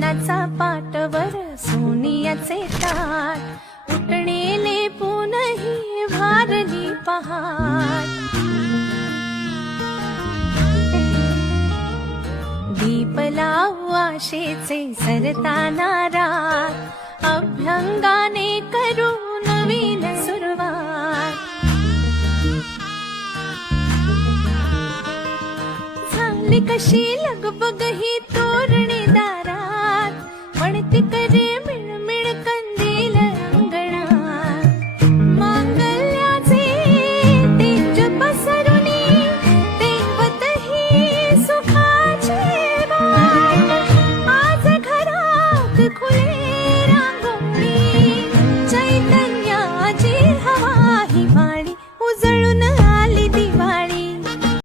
जेवणाचा पाटवर सोनियाचे ताट उठणेले पुनही भारली पहाट दीप लावू आशेचे सरताना रात अभ्यंगाने करू नवीन सुरुवात झाली कशी लगबग ही तोरणी दारात म्हणती करे